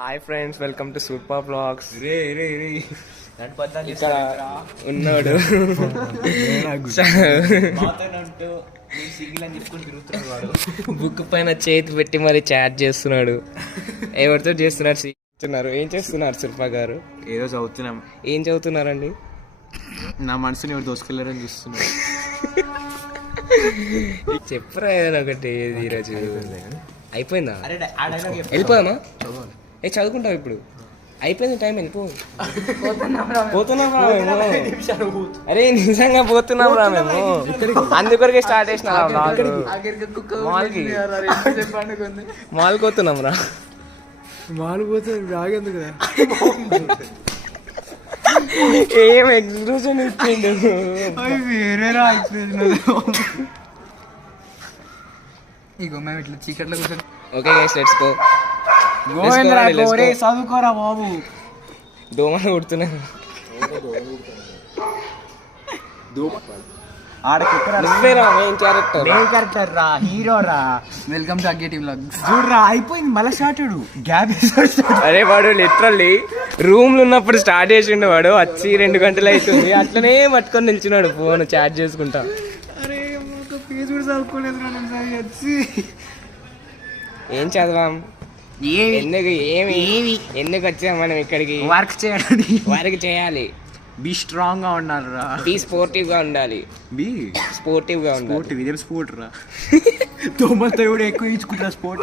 Hi friends, welcome to super blogs. రే ఇక్కడ ఉన్నాడు బుక్ పైన చేతి పెట్టి మరి చాట్ చేస్తున్నాడు. ఎవరితో చేస్తున్నారు? ఏం చేస్తున్నారు శిల్పా గారు? ఏదో చదువుతున్నాం. ఏం చదువుతున్నారండి? నా మనసుని ఎవరు దోసుకెళ్ళారని చూస్తున్నా. చెప్పరా ఏదైనా ఒకటి. ఈరోజు అయిపోయిందా? వెళ్ళిపోదామా? చదువుకుంటావు ఇప్పుడు? అయిపోయింది టైం, వెళ్ళిపో. పోతున్నాం రా మేము. అరే నిజంగా పోతున్నాం రా మేము. అందుకొరకే స్టార్ట్ చేసిన మాల్కి పోతున్నాం రా. మాలు పోతే రాగేందుకు కదా. ఏం ఎక్స్క్లూజన్ ఇచ్చిండు. వేరేరా ఇగో మేము ఇట్లా చీకట్లో కూర్చొని. Okay guys, let's go. చదువుకోరా బాబు. దోమలు కుడుతున్నాయి. నువ్వేరా మెయిన్ క్యారెక్టర్ రా, హీరో రా. Welcome to Aggeti vlogs. చూడరా అయిపోయింది మళ్ళీ స్టార్ట్ గ్యాప్. అరే వాడు లిటరల్లీ రూమ్ లో ఉన్నప్పుడు స్టార్ట్ చేసిండు. వాడు వచ్చి 2 గంటలు అవుతుంది అట్లనే పట్టుకొని నిల్చున్నాడు ఫోన్ చాట్ చేసుకుంటా. అరే పేజ్ కూడా చదువుకోలేదు వచ్చి. ఏం చదవాం? ఎందుకు వచ్చాం మనం ఇక్కడికి? వర్క్ చేయడానికి. వర్క్ చేయాలి. బీ స్ట్రాంగ్ గా ఉండాలి రా. బీ స్పోర్టివ్ గా ఉండాలి. బీ స్పోర్టివ్ గా ఉండాలి. స్పోర్ట్ రా. తోమతో కూడా ఎక్కువ ఇచ్చుకుంటారా స్పోర్ట్.